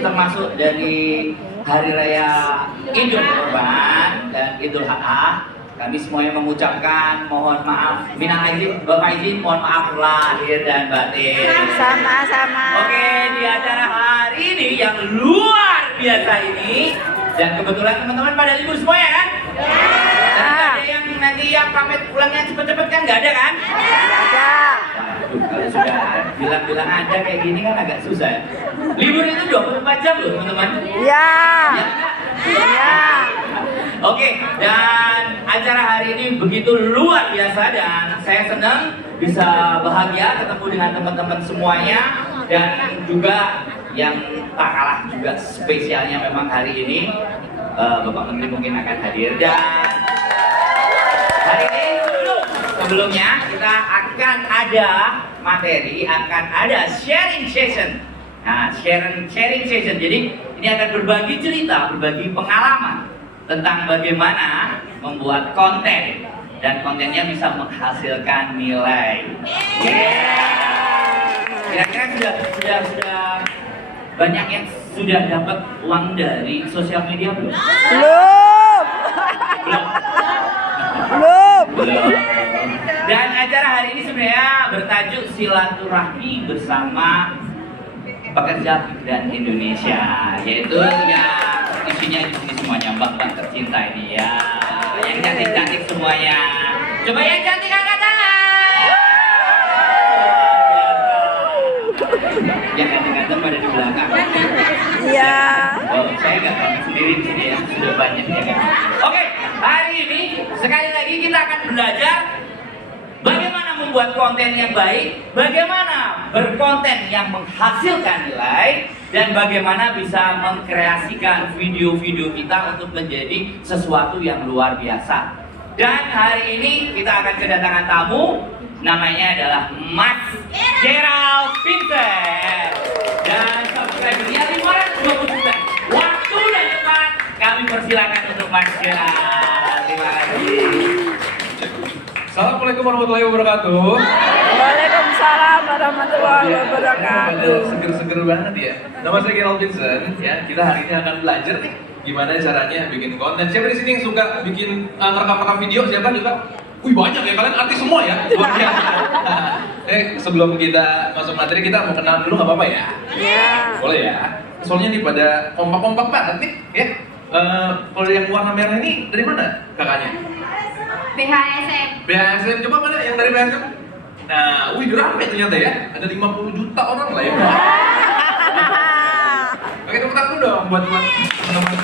termasuk dari Hari Raya Idul Kurban dan Idul Adha. Kami semuanya mengucapkan mohon maaf, minal aidin wal faizin, mohon maaf lahir dan batin. Sama-sama. Oke, di acara hari ini yang luar biasa ini, dan kebetulan teman-teman pada libur semua ya kan? Dan nggak ada yang nanti yang pamit pulangnya cepet-cepet kan? Nggak ada kan? Ada. Waduh, kalau sudah bilang-bilang ada kayak gini kan agak susah ya. Libur itu 24 jam loh teman-teman. Ya. Ya nggak? Ya. Oke, dan acara hari ini begitu luar biasa dan saya senang bisa bahagia ketemu dengan teman-teman semuanya, dan juga yang tak kalah juga spesialnya memang hari ini Bapak Menteri mungkin akan hadir, dan hari ini sebelumnya kita akan ada materi, akan ada sharing session. Nah, sharing session, jadi ini akan berbagi cerita, berbagi pengalaman tentang bagaimana membuat konten dan kontennya bisa menghasilkan nilai. Kira-kira sudah banyak yang sudah dapat uang dari sosial media belum? Belum. Belum. Belum. Dan acara hari ini sebenarnya bertajuk silaturahmi bersama pekerja migran Indonesia, yaitu yang isinya di sini semuanya mbak-mbak tercinta ini ya, yang cantik-cantik semuanya. Coba yang cantik angkat tangan. Yang ganteng-ganteng pada di belakang. Iya. Oh, saya nggak pamit sendiri di sini ya, sudah banyak ya kan. Oke, hari ini sekali lagi kita akan belajar bagaimana membuat konten yang baik, bagaimana berkonten yang menghasilkan nilai, dan bagaimana bisa mengkreasikan video-video kita untuk menjadi sesuatu yang luar biasa. Dan hari ini kita akan kedatangan tamu, namanya adalah Mas Gerald Vincent. Dan subscribernya 520 juta. Waktu dan tempat kami persilakan untuk Mas Gerald. Terima kasih. Assalamualaikum warahmatullahi wabarakatuh. Waalaikumsalam warahmatullahi wabarakatuh. Seger-seger banget ya. Nama saya Gerald Vincent. Ya, kita hari ini akan belajar nih gimana caranya bikin konten. Siapa di sini yang suka bikin rekam-rekam video? Siapa juga? Wih, banyak ya, kalian artis semua ya. Luar biasa. Sebelum kita masuk materi, kita mau kenalan dulu nggak apa-apa ya? Ya. Boleh ya. Soalnya nih pada kompak-kompak banget nih, ya. Kalau yang warna merah ini dari mana kakaknya? BHSM. BHSM, coba mana yang dari BHSM? Nah, wih rame ternyata ya. Ada 50 juta orang lah ya. Oke, tepuk tangan dulu dong buat teman-teman.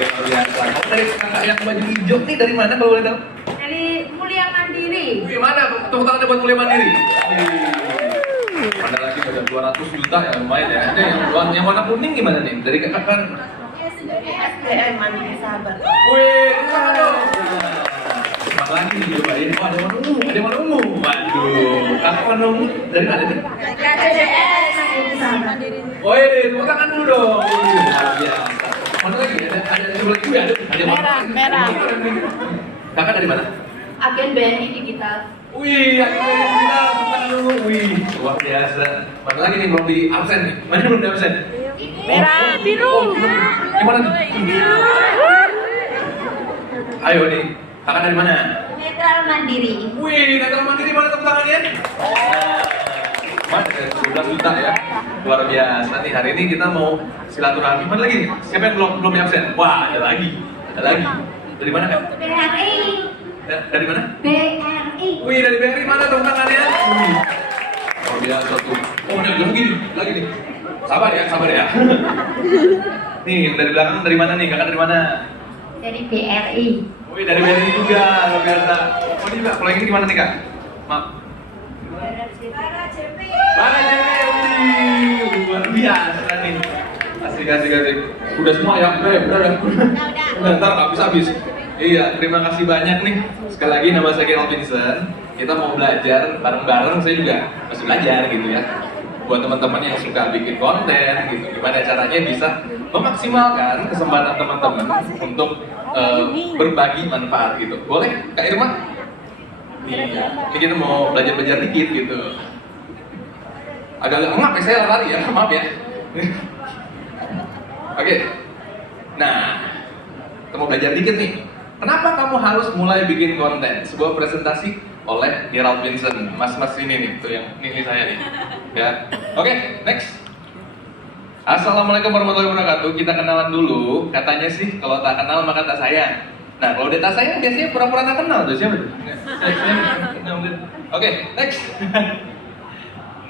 Luar biasa. Kamu dari kakak yang baju hijau nih dari mana kalau boleh tahu? Dari Mulia Mandiri. Wih, mana? Tepuk tangannya buat Mulia Mandiri. Wih. Ada lagi pada 200 juta ya, lumayan ya. Ada yang warna kuning gimana nih? Dari kakak kan? SDM Mandiri Sahabat. Wih, mana dong? Bang lagi nih cobain. Oh, ada warna ungu, ada warna ungu. Waduh, kakak warna ungu dari mana nih? KDS Mandiri Sahabat. Oh iya, tepuk tangan dulu dong. Luar biasa. Mana lagi? Ada sebelah juga ada. Ada Merah. Kakak dari mana? Agen BNI Digital. Wih, akhirnya kita tepuk tangan dulu. Wih, luar biasa. Mana lagi nih belum di absen nih? Mana belum di absen? Merah, biru. Gimana tuh? Ayo nih, kakak dari mana? Netral Mandiri. Wih, Netral Mandiri mana tepuk tangannya? Mas, 12 juta ya. Luar biasa nih, hari ini kita mau silaturahmi. Mana lagi? Siapa yang belum di absen? Wah, ada lagi. Ada lagi. Dari mana kan? BRI. Dari mana? BRI. Wih, dari BRI mana tepuk tangannya? Wih. Luar biasa tuh. Oh, ada lagi nih. Sabar ya. Nih, yang dari belakang dari mana nih? Kakak dari mana? Dari BRI. Wih, dari BRI juga, luar biasa. Oh, ini Kak, kalau yang ini gimana nih Kak? Maaf. Para JP, wih, luar biasa nih. Asik. Udah semua ya? Udah. Ntar nggak habis. Iya, terima kasih banyak nih. Sekali lagi nama saya Gerald Vincent. Kita mau belajar bareng-bareng, saya juga masih belajar gitu ya. Buat teman-teman yang suka bikin konten gitu, gimana caranya bisa memaksimalkan kesempatan teman-teman untuk berbagi manfaat gitu. Boleh Kak Irma? Iya, kita mau belajar dikit gitu. Agak ngap ya, saya lari ya, maaf ya. Oke. Nah, kita mau belajar dikit nih. Kenapa kamu harus mulai bikin konten? Sebuah presentasi oleh Gerald Vincent. Mas-mas ini nih, tuh yang ini saya nih. Ya. Oke, next. Assalamualaikum warahmatullahi wabarakatuh. Kita kenalan dulu. Katanya sih kalau tak kenal maka tak sayang. Nah, kalau dia tak sayang biasanya pura-pura tak kenal tuh siapa? Oke, next.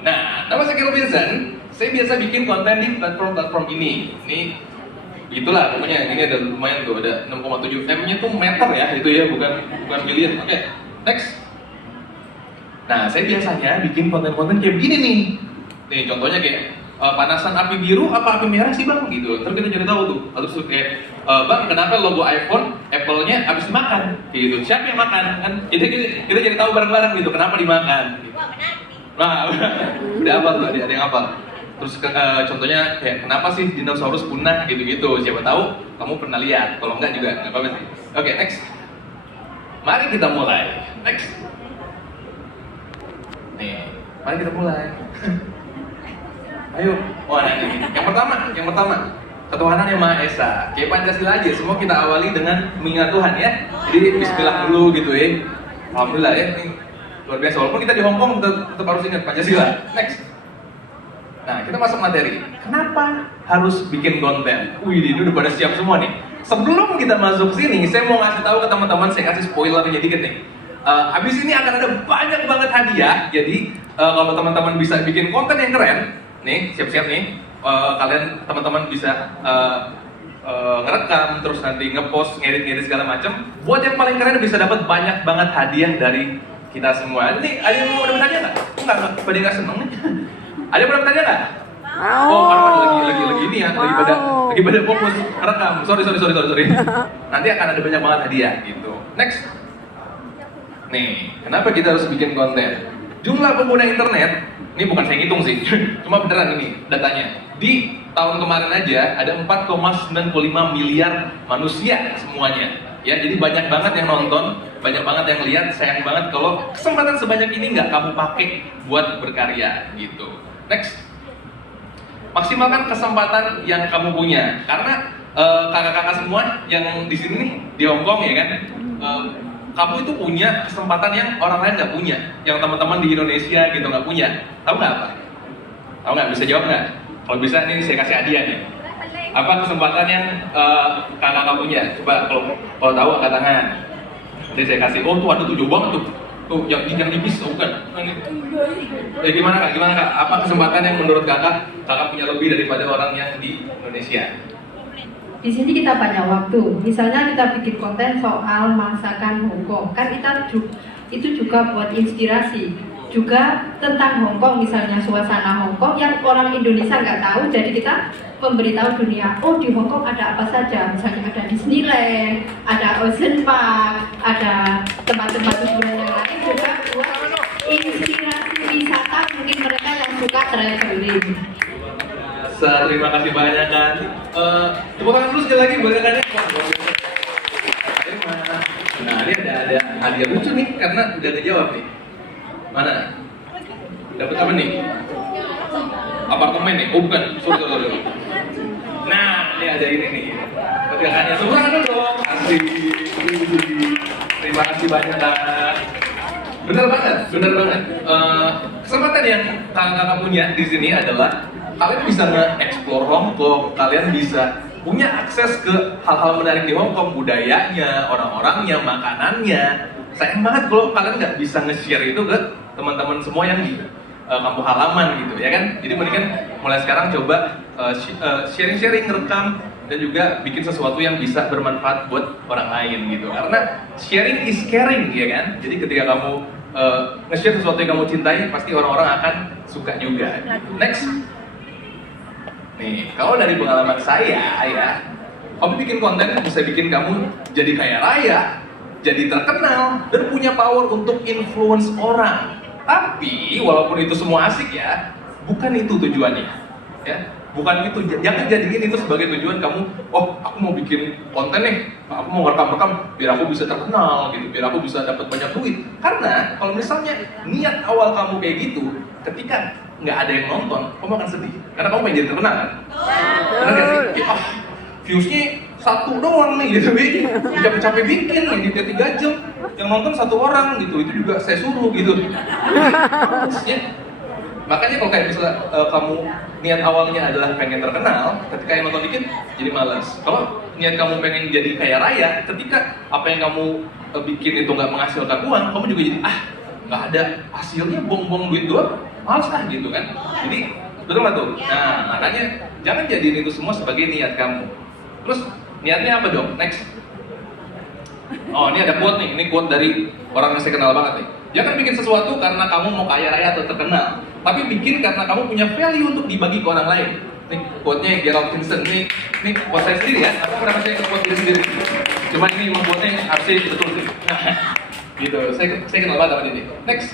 Nah, nama saya Gerald Vincent. Saya biasa bikin konten di platform ini. Ini itulah pokoknya ini ada lumayan tuh, ada 6,7 M-nya tuh meter ya, itu ya, bukan billion. Oke, next. Nah, saya biasanya bikin konten-konten kayak begini nih. Nih, contohnya kayak panasan api biru apa api merah sih bang? Gitu. Terus kita cari tahu tuh. Terus kayak bang, kenapa logo iPhone Apple-nya habis dimakan? Kayak gitu. Siapa yang makan? Kan kita cari tahu bareng-bareng gitu. Kenapa dimakan? Gitu. Nah, udah apa tuh? Ada yang apa? Terus contohnya kayak kenapa sih dinosaurus punah gitu-gitu. Siapa tahu kamu pernah lihat. Kalau enggak juga nggak apa-apa sih. Oke, next. Mari kita mulai. Next. Nih, mari kita mulai. Ayo. Oh, nah ini. Yang pertama. Ketuhanan yang Maha Esa. Kayak Pancasila aja, semua kita awali dengan mengingat Tuhan ya. Jadi bismillah dulu gitu ya. Alhamdulillah ya. Ini luar biasa. Walaupun kita di Hong Kong tetap harus ingat Pancasila. Next. Nah, kita masuk materi. Kenapa harus bikin konten? Wih, ini udah pada siap semua nih. Sebelum kita masuk sini, saya mau ngasih tahu ke teman-teman, saya kasih spoilernya dikit nih. Abis ini akan ada banyak banget hadiah. Jadi kalau teman-teman bisa bikin konten yang keren, nih siap-siap nih. Kalian teman-teman bisa ngerekam, terus nanti ngepost, ngedit segala macam. Buat yang paling keren bisa dapat banyak banget hadiah dari kita semua. Ini ada yang mau dapat hadiah nggak? Enggak, pada nggak seneng nih. Ada yang mau dapat hadiah nggak? Oh, karena lagi ini ya, lagi pada fokus rekam. Sorry. Nanti akan ada banyak banget hadiah gitu. Next. Nih, kenapa kita harus bikin konten? Jumlah pengguna internet, ini bukan saya hitung sih, cuma beneran ini datanya. Di tahun kemarin aja ada 4,95 miliar manusia semuanya. Ya, jadi banyak banget yang nonton, banyak banget yang lihat. Sayang banget kalau kesempatan sebanyak ini nggak kamu pakai buat berkarya gitu. Next. Maksimalkan kesempatan yang kamu punya, karena kakak-kakak semua yang di sini nih, di Hong Kong ya kan, kamu itu punya kesempatan yang orang lain nggak punya, yang teman-teman di Indonesia gitu nggak punya. Tahu nggak apa? Tahu nggak? Bisa jawab nggak? Kalau bisa nih saya kasih hadiah nih. Apa kesempatan yang kakak punya? Coba kalau tahu angkat tangan. Nanti saya kasih. Oh tuh ada tuh jauh banget tuh. Tuh yang tipis, oh, bukan? Gimana kak? Apa kesempatan yang menurut kakak punya lebih daripada orang yang di Indonesia? Di sini kita banyak waktu. Misalnya kita bikin konten soal masakan Hongkong, kan itu juga buat inspirasi. Juga tentang Hongkong, misalnya suasana Hongkong yang orang Indonesia nggak tahu, jadi kita memberitahu dunia. Oh, di Hongkong ada apa saja? Misalnya ada Disneyland, ada Ocean Park, ada tempat-tempat hiburan yang lain juga buat inspirasi wisata mungkin mereka yang suka traveling. Terima kasih banyak kan. Tepuk tangan dulu sekali lagi buat rekannya. Nah, ini ada hadiah lucu nih karena udah ngejawab nih. Mana? Dapat apa nih? Apartemen nih? Oh bukan, sorry. Nah, ini ada ini nih. Rekannya semua kan dong. Asik. Terima kasih banyak kan. Bener banget. Kesempatan yang kakak punya di sini adalah kalian bisa nge-explore Hongkong, kalian bisa punya akses ke hal-hal menarik di Hongkong, budayanya, orang-orangnya, makanannya. Sayang banget kalau kalian nggak bisa nge-share itu ke teman-teman semua yang di kampung halaman gitu, ya kan? Jadi mendingan mulai sekarang coba sharing-sharing, rekam, dan juga bikin sesuatu yang bisa bermanfaat buat orang lain gitu. Karena sharing is caring, ya kan? Jadi ketika kamu nge-share sesuatu yang kamu cintai, pasti orang-orang akan suka juga. Next. Nih, kalau dari pengalaman saya ya, kamu bikin konten bisa bikin kamu jadi kaya raya, jadi terkenal, dan punya power untuk influence orang. Tapi, walaupun itu semua asik ya, bukan itu tujuannya. Ya, bukan itu. Jangan jadiin itu sebagai tujuan kamu, oh aku mau bikin konten nih, aku mau rekam-rekam biar aku bisa terkenal gitu, biar aku bisa dapat banyak duit. Karena kalau misalnya niat awal kamu kayak gitu, ketika nggak ada yang nonton, kamu akan sedih. Karena kamu pengen jadi terkenal kan? Benar nggak sih? Kayak, viewsnya 1 doang nih gitu, capek-capek bikin nih di 3 jam, yang nonton 1 orang gitu, itu juga saya suruh gitu. Ya. Makanya kalau kayak misalnya kamu niat awalnya adalah pengen terkenal, ketika yang nonton dikit jadi malas. Kalau niat kamu pengen jadi kaya raya, ketika apa yang kamu bikin itu nggak menghasilkan uang, kamu juga jadi nggak ada hasilnya, buang-buang duit doang, malas gitu kan. Jadi betul nggak tuh? Nah makanya jangan jadiin itu semua sebagai niat kamu. Terus niatnya apa dong? Next. Oh ini ada quote nih, ini quote dari orang yang saya kenal banget nih. Jangan bikin sesuatu karena kamu mau kaya raya atau terkenal, tapi bikin karena kamu punya value untuk dibagi ke orang lain. Nih quote-nya Gerald Vincent, nih quote saya sendiri ya, aku pernah saya ke quote diri sendiri. Cuma ini memang quote-nya harusnya betul sih. Gitu, saya kenal banget sama ini. Next.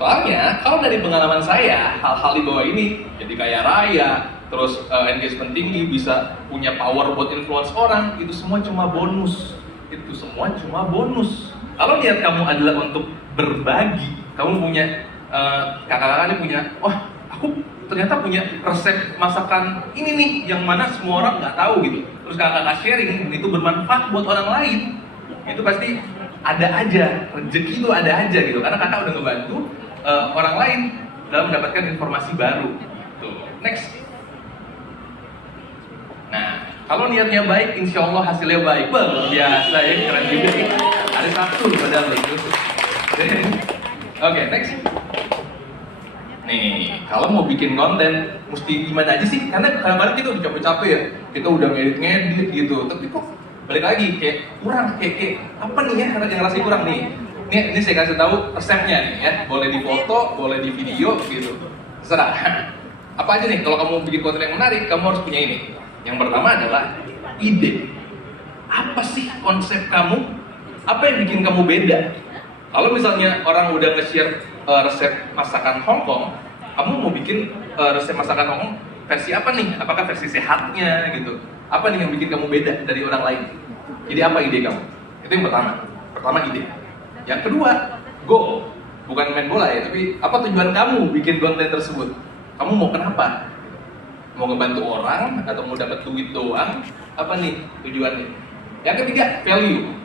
Soalnya, kalau dari pengalaman saya, hal-hal di bawah ini, jadi kaya raya, terus engagement tinggi, bisa punya power buat influence orang, itu semua cuma bonus. Itu semua cuma bonus. Kalau niat kamu adalah untuk berbagi, kamu punya kakak-kakak ini punya, wah aku ternyata punya resep masakan ini nih, yang mana semua orang nggak tahu gitu. Terus kakak-kakak sharing, itu bermanfaat buat orang lain, itu pasti ada aja, rezeki itu ada aja gitu. Karena kakak udah ngebantu orang lain dalam mendapatkan informasi baru. Tuh, next. Nah, kalau niatnya baik, insya Allah hasilnya baik. Luar biasa ya, keren juga nih. Ada 1 padahal itu. Oke, next. Nih, kalau mau bikin konten, mesti gimana aja sih? Karena kadang-kadang kita udah capek-capek ya, kita udah ngedit-ngedit gitu. Tapi kok balik lagi, kayak kurang, kayak apa nih ya yang rasanya kurang nih? Ini saya kasih tahu resepnya nih ya. Boleh di foto, boleh di video gitu. Terserah. Apa aja nih? Kalau kamu bikin konten yang menarik, kamu harus punya ini. Yang pertama adalah ide. Apa sih konsep kamu? Apa yang bikin kamu beda? Kalau misalnya orang udah nge-share resep masakan Hong Kong, kamu mau bikin resep masakan Hong Kong versi apa nih? Apakah versi sehatnya gitu? Apa nih yang bikin kamu beda dari orang lain? Jadi apa ide kamu? Itu yang pertama. Pertama ide. Yang kedua, goal. Bukan main bola ya, tapi apa tujuan kamu bikin konten tersebut? Kamu mau kenapa? Mau ngebantu orang atau mau dapat duit doang? Apa nih tujuannya? Yang ketiga, value.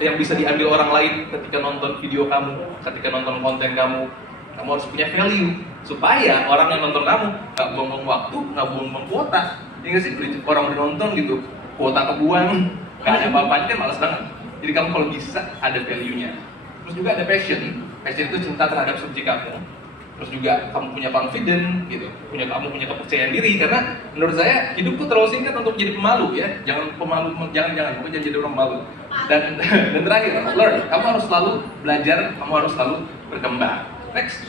Yang bisa diambil orang lain ketika nonton video kamu, ketika nonton konten kamu. Kamu harus punya value supaya orang yang nonton kamu nggak buang-buang waktu, nggak buang-buang kuota. Ini sih orang udah nonton gitu, kuota kebuang, nggak ada apa-apanya kan malas banget. Jadi kamu kalau bisa ada value-nya. Terus juga ada passion. Passion itu cinta terhadap subjek kamu. Terus juga kamu punya confidence gitu, kamu punya kepercayaan diri. Karena menurut saya hidup tuh terlalu singkat untuk jadi pemalu ya. Jangan pemalu, jangan pokoknya jadi orang malu. Dan terakhir, learn. Kamu harus selalu belajar, kamu harus selalu berkembang. Next.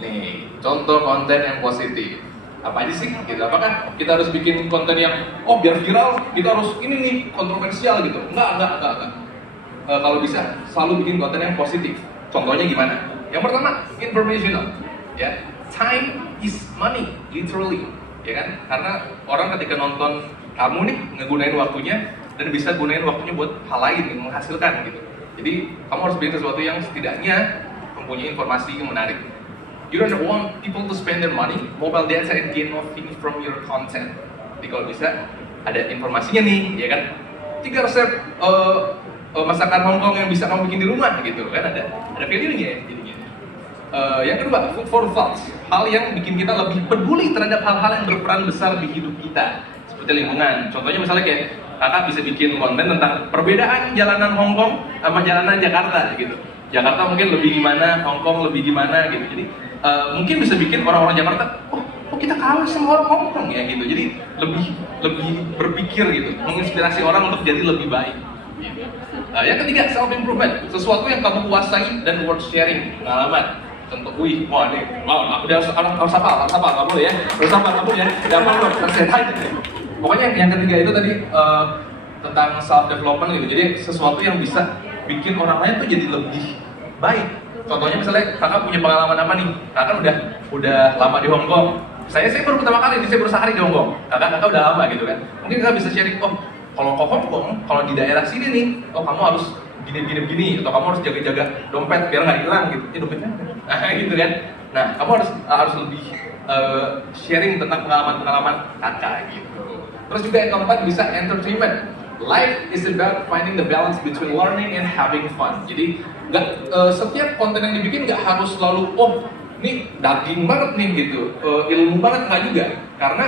Nih, contoh konten yang positif. Apa aja sih? Gitu. Apakah kita harus bikin konten yang biar viral, kita harus ini nih kontroversial gitu? Enggak. Kalau bisa selalu bikin konten yang positif. Contohnya gimana? Yang pertama, informational. Ya, time is money, literally. Ya kan? Karena orang ketika nonton kamu nih ngegunain waktunya dan bisa gunain waktunya buat hal lain yang menghasilkan gitu. Jadi kamu harus bikin sesuatu yang setidaknya mempunyai informasi yang menarik. You don't want people to spend their money, mobile data and gain nothing from your content. Jadi kalau bisa ada informasinya nih, ya kan? 3 resep masakan Hong Kong yang bisa kamu bikin di rumah gitu kan, ada value-nya ya jadinya. Yang kedua, food for thoughts. Hal yang bikin kita lebih peduli terhadap hal-hal yang berperan besar di hidup kita. Seperti lingkungan. Contohnya misalnya kayak kakak bisa bikin konten tentang perbedaan jalanan Hong Kong sama jalanan Jakarta gitu. Jakarta mungkin lebih gimana, Hong Kong lebih gimana gitu. Jadi mungkin bisa bikin orang-orang Jakarta, oh kita kalah sama orang Hong Kong ya gitu. Jadi lebih berpikir gitu, menginspirasi orang untuk jadi lebih baik. Yang ketiga, self improvement. Sesuatu yang kamu kuasai dan worth sharing, pengalaman. Contoh, wah nih, aku harus apa, nggak boleh ya, harus apa kamu ya, tidak apa-apa, tersehat aja. Pokoknya yang ketiga itu tadi tentang self development gitu. Jadi sesuatu yang bisa bikin orang lain tuh jadi lebih baik. Contohnya misalnya kakak punya pengalaman apa nih? Kakak udah lama di Hong Kong. Saya baru pertama kali, saya baru sehari di Hong Kong. Kakak udah lama gitu kan. Mungkin kakak bisa sharing, oh kalau ke Hong Kong, kalau di daerah sini nih, oh kamu harus gini, atau kamu harus jaga-jaga dompet biar nggak hilang gitu. Dompetnya, nah gitu kan. Nah, kamu harus lebih sharing tentang pengalaman-pengalaman kakak gitu. Terus juga yang keempat bisa entertainment. Life is about finding the balance between learning and having fun. Jadi setiap konten yang dibikin nggak harus selalu ini daging banget nih gitu, ilmu banget nggak juga. Karena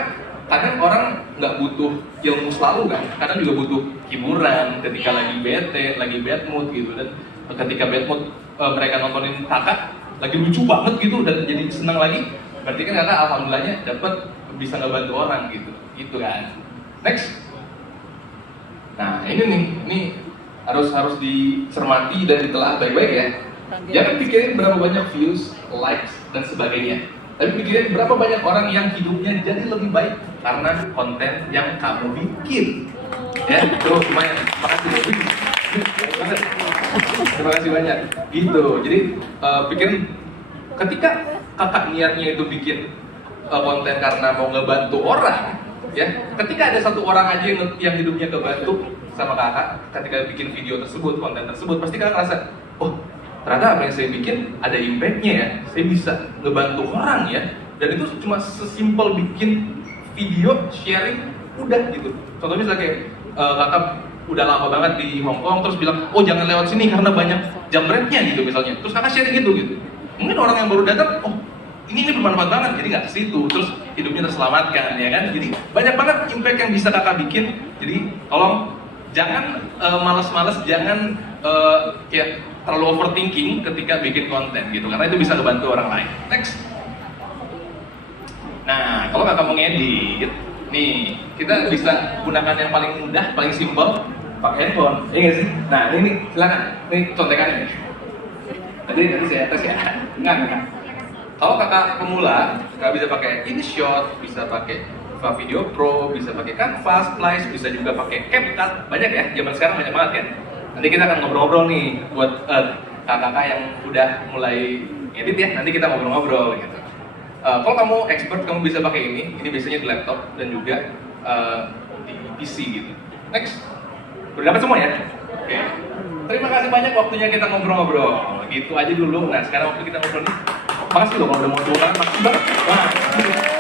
kadang orang nggak butuh ilmu selalu kan, kadang juga butuh hiburan ketika lagi bete, lagi bad mood gitu. Dan ketika bad mood mereka nontonin kakak lagi lucu banget gitu dan jadi senang lagi, berarti kan kakak alhamdulillahnya dapat bisa ngebantu orang gitu kan. Next. Nah ini harus dicermati dan ditelah baik-baik ya. Jangan pikirin berapa banyak views, likes dan sebagainya. Tapi pikirin berapa banyak orang yang hidupnya jadi lebih baik karena konten yang kamu bikin. Ya, itu lumayan. Makasih. Terima kasih banyak. Gitu. Jadi pikirin ketika kakak niatnya itu bikin konten karena mau ngebantu orang, ya. Ketika ada satu orang aja yang hidupnya kebantu sama kakak, ketika bikin video tersebut, konten tersebut, pasti kakak ngerasa, oh ternyata apa yang saya bikin ada impact-nya ya, saya bisa ngebantu orang ya. Dan itu cuma sesimpel bikin video, sharing, udah gitu. Contohnya misalnya kayak kakak udah lama banget di Hong Kong, terus bilang, oh jangan lewat sini karena banyak jambretnya gitu misalnya. Terus kakak sharing gitu. Mungkin orang yang baru datang, oh ini bermanfaat banget, jadi nggak ke situ, terus hidupnya terselamatkan ya kan. Jadi banyak banget impact yang bisa kakak bikin. Jadi tolong jangan malas-malas, jangan kayak terlalu overthinking ketika bikin konten gitu, karena itu bisa ngebantu orang lain. Next. Nah, kalau kakak mau ngedit, nih kita bisa gunakan yang paling mudah, paling simpel, pakai handphone, iya nggak sih? Nah ini silakan, ini contekannya nih. Nanti saya tes ya. Enggak. Kalau kakak pemula, kakak bisa pakai InShot, bisa pakai Canva Video Pro, bisa pakai Canva, Splice, bisa juga pakai CapCut. Banyak ya, zaman sekarang banyak banget kan. Nanti kita akan ngobrol-ngobrol nih buat kakak-kakak yang udah mulai edit ya. Nanti kita ngobrol-ngobrol gitu. Kalau kamu expert, kamu bisa pakai ini biasanya di laptop dan juga di PC gitu. Next, udah dapat semua ya? Oke. Terima kasih banyak waktunya kita ngobrol-ngobrol. Gitu aja dulu. Nah sekarang waktu kita ngobrol nih. Makasih loh kalau udah mau turun, makasih banget. Wah.